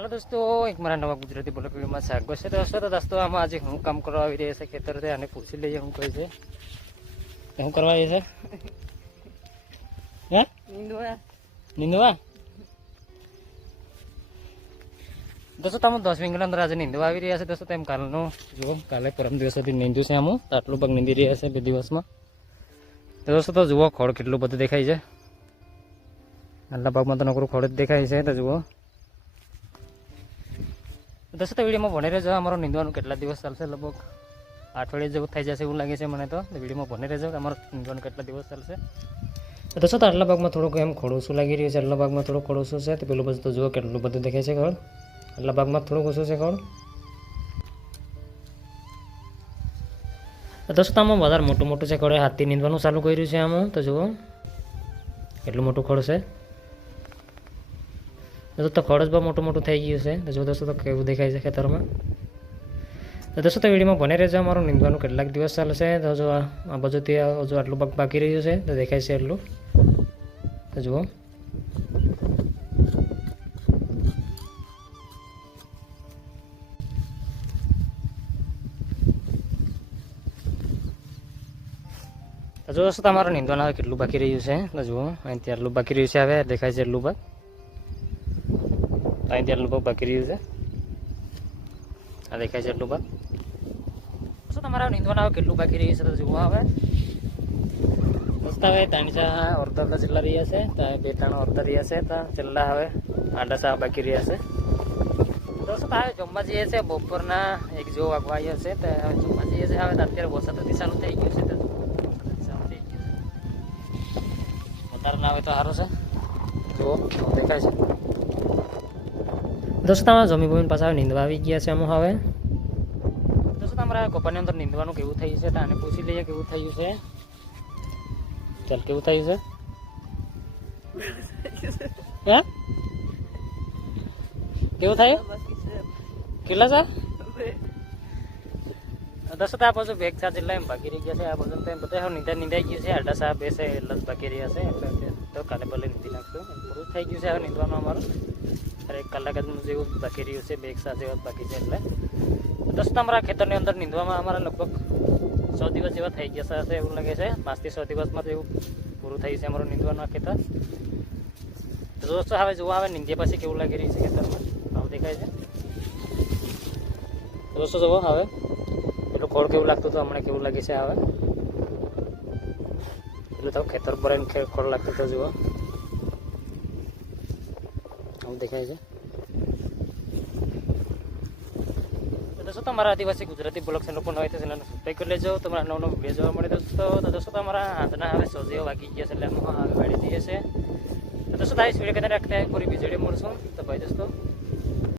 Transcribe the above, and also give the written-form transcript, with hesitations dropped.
હાલો દોસ્તો, એક મારા નવા ગુજરાતી બ્લોગ વિડીયોમાં સ્વાગત છે. દોસ્તો આમાં આજે હું કામ કરવા આવી રહ્યા છે ખેતર છે અને પૂછી લઈએ હું કહે છે શું કરવા આવી છે. હે નીંદવા દોસ્તો તમે 10 વીંગલા અંદર આજે નીંદવા આવી રહ્યા છે. દોસ્તો તેમ કાલનો જુઓ, કાલે પરમ દિવસથી નીંદ્યું છે આમ તો આટલું પગ નીંદી રહ્યા છે 2 દિવસમાં. દોસ્તો તો જુઓ ખોળ કેટલું બધું દેખાય છે. આટલા ભાગમાં તો નકરું ખોળ જ દેખાય છે. તો જુઓ દોસ્તો તો વિડીયોમાં ભણી રહેજો. અમારો નીંદવાનું કેટલા દિવસ ચાલશે, લગભગ અઠવાડિયે જેવું થઈ જશે એવું લાગે છે મને. તો વિડીયોમાં ભણી રહેજો કે અમારો નીંદવાનું કેટલા દિવસ ચાલશે. દોસ્તો તો આટલા ભાગમાં થોડુંક એમ ખોડું લાગી રહ્યું છે. આટલા ભાગમાં થોડું ખોડું છે. તો પેલું બધું તો જુઓ કેટલું બધું દેખાય છે ખોળ. આટલા ભાગમાં થોડુંક ઓછું છે ખોળ. દોસ્તો આમાં વધારે મોટું છે ખોળ. હાથથી નીંદવાનું ચાલુ કર્યું છે આમાં. તો જુઓ કેટલું મોટું ખોળ છે. દોસ્તો ખોળ જ બહુ મોટું થઈ ગયું છે. તો જો દોસ્તો તો કેવું દેખાય છે ખેતરમાં. તો દોસ્તો તો વિડીયોમાં ભણી રહેજો. અમારું નીંદવાનું કેટલાક દિવસ ચાલશે. તો જો આ બાજુથી હજુ આટલું પગ બાકી રહ્યું છે. તો દેખાય છે એટલું. તો જુઓ જો દોસ્તો તમારું નીંદવાનું હવે કેટલું બાકી રહ્યું છે. તો જુઓ અહીંથી આટલું બાકી રહ્યું છે. હવે દેખાય છે એટલું પગ. અહીંથી આટલું પગ બાકી રહ્યું છે. આ દેખાય છે એટલું પગ. શું તમારા નીંદવાના હવે કેટલું બાકી રહ્યું છે. તો જુઓ હવે દોસ્તો હવે 3 અડધા જેટલા રહ્યા છે. તો 2-3 અડધા રહ્યા છે. તો છેલ્લા હવે 8 બાકી રહ્યા છે. દોસ્તો હવે જમવા જઈએ છે. બપોરના 1 જેવો વાગવા આવ્યો છે. તો હવે જમવા જઈએ છે. હવે અત્યારે વરસાદ ચાલુ થઈ ગયું છે. તો વધારે ના આવે તો સારું છે. જુઓ દેખાય છે. દોસ્તો તમારા જમીન પાછા નીંદવા આવી ગયા છે. આમાં હવે દોસ્તો તમારા કપાની અંદર નીંદવાનું કેવું થયું છે. તો આને પૂછી લઈએ કેવું થયું છે. ચાલ કેવું થયું છે. હે કેવું થયું કેટલા છે. દોસ્તો આ બાજુ બેગ ચાર્જ એટલે એમ બાકી રહી ગયા છે. આ બાજુ તો એમ બધા નીંદાઈ ગયું છે. 8 બે છે એટલે જ બાકી રહ્યા છે. એટલે તો કાલે ભલે નીંદી નાખશું. પૂરું થઈ ગયું છે હવે નીંદવાનું અમારું. 1 કલાક જેવું બાકી રહ્યું છે. બેગ ચાર્જ જેવા બાકી છે. એટલે દોસ્તો અમારા ખેતરની અંદર નીંદવામાં અમારા લગભગ 100 દિવસ જેવા થઈ ગયા હશે એવું લાગે છે. 5 થી 6 દિવસમાં તો એવું પૂરું થઈ છે અમારું નીંદવાનું આ ખેતર. દોસ્તો હવે જોવા આવે નીંદ્યા પછી કેવું લાગી રહ્યું છે ખેતરમાં. આવું દેખાય છે. દોસ્તો જુઓ હવે એટલું ખોળ કેવું લાગતું હતું, હમણાં કેવું લાગે છે હવે. એટલે તો ખેતર પર ખોળ લાગતું હતું. જુઓ આવું દેખાય છે. દોસ્તો તમારા આદિવાસી ગુજરાતી બ્લોગ ચેનલ પર હોય તો ચેનલને સબસ્ક્રાઈબ કરી લેજો. તમારા નવો વિડીયો જોવા મળે દોસ્તો. તો દોસ્તો તમારા હાથના હવે 100 જેવો વાગી ગયા છે. એટલે અમે આગળ વાળી દઈએ છીએ. તો દોસ્તો આ વિડીયો કદાચ રાખતા પૂરી બીજી વિડીયો મળશું. તો ભાઈ દોસ્તો